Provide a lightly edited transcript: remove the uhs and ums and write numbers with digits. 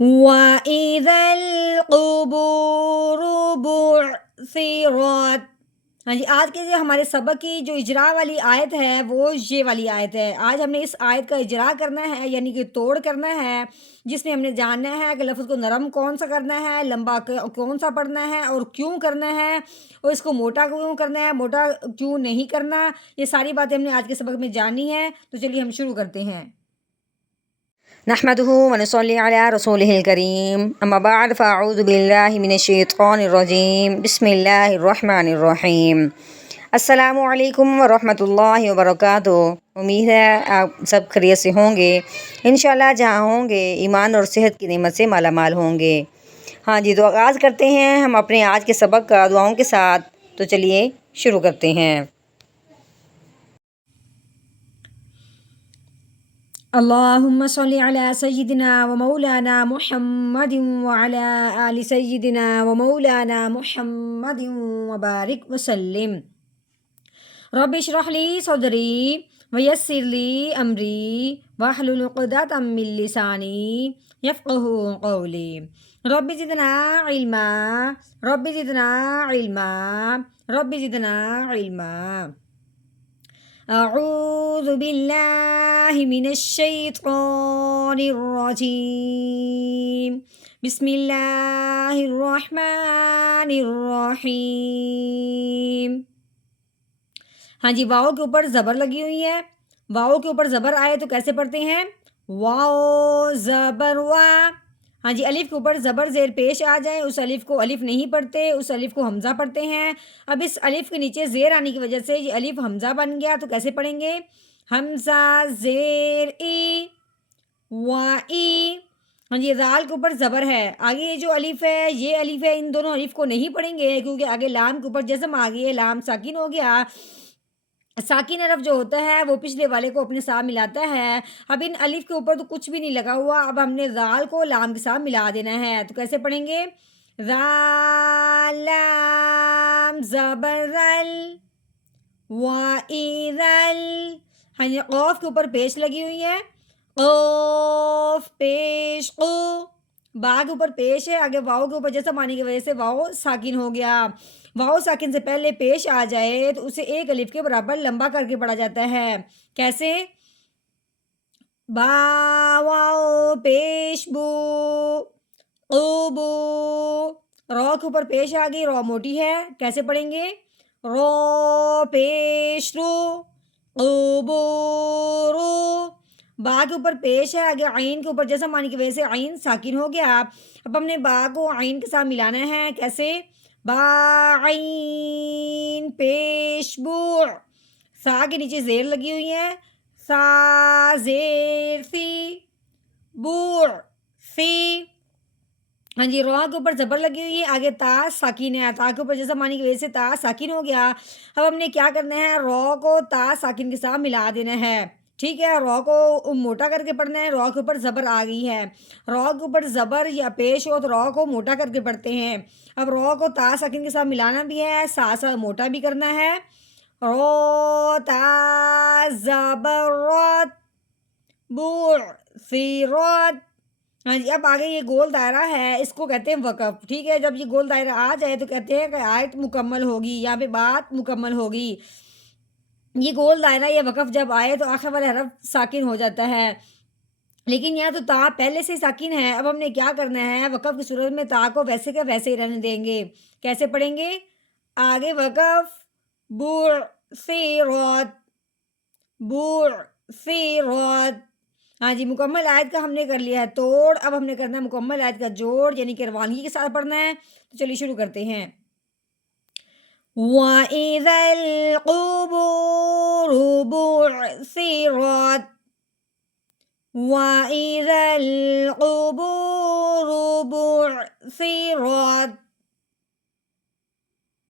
وَإِذَا الْقُبُورُ بُعْثِرَتْ۔ ہاں جی، آج کے جو ہمارے سبق کی جو اجرا والی آیت ہے وہ یہ والی آیت ہے۔ آج ہم نے اس آیت کا اجرا کرنا ہے، یعنی کہ توڑ کرنا ہے، جس میں ہم نے جاننا ہے کہ لفظ کو نرم کون سا کرنا ہے، لمبا کون سا پڑھنا ہے اور کیوں کرنا ہے، اور اس کو موٹا کیوں کرنا ہے، موٹا کیوں نہیں کرنا۔ یہ ساری باتیں ہم نے آج کے سبق میں جاننی ہے، تو چلیے ہم شروع کرتے ہیں۔ نحمده ونصلي على رسوله الكريم اما بعد فاعوذ بالله من الشیطان الرجیم بسم اللہ الرحمن الرحیم۔ السلام علیکم ورحمۃ اللہ وبرکاتہ۔ امید ہے آپ سب خیریت سے ہوں گے، انشاءاللہ جہاں ہوں گے ایمان اور صحت کی نعمت سے مالا مال ہوں گے۔ ہاں جی، تو آغاز کرتے ہیں ہم اپنے آج کے سبق کا دعاؤں کے ساتھ، تو چلیے شروع کرتے ہیں۔ اللهم صل على سيدنا ومولانا محمد وعلى آل سيدنا ومولانا محمد وبارك وسلم۔ رب اشرح لي صدري ويسر لي أمري واحلل عقدة من لساني يفقهوا قولي۔ رب زدنا علما، رب زدنا علما، رب زدنا علما۔ اعوذ باللہ من الشیطان الرجیم، بسم اللہ الرحمن الرحیم۔ ہاں جی، واؤ کے اوپر زبر لگی ہوئی ہے۔ واؤ کے اوپر زبر آئے تو کیسے پڑھتے ہیں؟ واؤ زبر وا۔ ہاں جی، الف کے اوپر زبر زیر پیش آ جائے اس الف کو الف نہیں پڑھتے، اس الف کو حمزہ پڑھتے ہیں۔ اب اس الف کے نیچے زیر آنے کی وجہ سے یہ الف حمزہ بن گیا، تو کیسے پڑھیں گے؟ حمزہ زیر ای وا ای۔ ہاں جی، زال کے اوپر زبر ہے، آگے یہ جو الف ہے یہ الف ہے، ان دونوں الف کو نہیں پڑھیں گے کیونکہ آگے لام کے اوپر جزم آ گئی ہے، لام ساکن ہو گیا۔ ساکن حرف جو ہوتا ہے وہ پچھلے والے کو اپنے ساتھ ملاتا ہے۔ اب ان الف کے اوپر تو کچھ بھی نہیں لگا ہوا، اب ہم نے زال کو لام کے ساتھ ملا دینا ہے، تو کیسے پڑھیں گے؟ لام زبر ذل وَإِذَا۔ ہاں جی، قوف کے اوپر پیش لگی ہوئی ہے، قوف پیش قو۔ با کے اوپر پیش ہے، آگے واؤ کے اوپر جیسا معنی کی وجہ سے واؤ ساکن ہو گیا۔ واؤ ساکن سے پہلے پیش آ جائے تو اسے ایک الف کے برابر لمبا کر کے پڑھا جاتا ہے۔ کیسے؟ با واؤ پیش بو قوبو۔ رو کے اوپر پیش آ گئی، رو موٹی ہے، کیسے پڑھیں گے؟ رو پیش رو قوبو رو۔ با کے اوپر پیش ہے، آگے عین کے اوپر جیسا معنی کی وجہ سے عین ساکن ہو گیا۔ اب ہم نے با کو عین کے ساتھ ملانا ہے، کیسے؟ با عین پیش بوع۔ سا کے نیچے زیر لگی ہوئی ہے، سا زیر سی بوع سی۔ ہاں جی، رو کے اوپر زبر لگی ہوئی ہے، آگے تا ساکن ہے، تا کے اوپر جیسا معنی کی وجہ سے تا ساکن ہو گیا۔ اب ہم نے کیا کرنا ہے؟ رو کو تا ساکن کے ساتھ ملا دینا ہے، ٹھیک ہے؟ رو کو موٹا کر کے پڑھنا ہے، رو کے اوپر زبر آ گئی ہے، رو کے اوپر زبر یا پیش ہو تو رو کو موٹا کر کے پڑھتے ہیں۔ اب رو کو تا ساکن کے ساتھ ملانا بھی ہے، سا موٹا بھی کرنا ہے۔ رو تا زبر رت بوع سیرت۔ ہاں جی، اب آگے یہ گول دائرہ ہے، اس کو کہتے ہیں وقف، ٹھیک ہے؟ جب یہ گول دائرہ آ جائے تو کہتے ہیں کہ آیت مکمل ہوگی، یہاں پہ بات مکمل ہوگی۔ یہ گول دائرہ یا وقف جب آئے تو آخر والا حرف ساکن ہو جاتا ہے، لیکن یہاں تو تا پہلے سے ساکن ہے۔ اب ہم نے کیا کرنا ہے؟ وقف کی صورت میں تا کو ویسے کے ویسے ہی رہنے دیں گے، کیسے پڑھیں گے؟ آگے وقف بوع سیرت بوع سیرت۔ ہاں جی، مکمل آیت کا ہم نے کر لیا ہے توڑ، اب ہم نے کرنا ہے مکمل آیت کا جوڑ، یعنی کہ روانگی کے ساتھ پڑھنا ہے، تو چلیے شروع کرتے ہیں۔ وَإِذَا الْقُبُورُ بُعْثِرَتْ وَإِذَا الْقُبُورُ بُعْثِرَتْ۔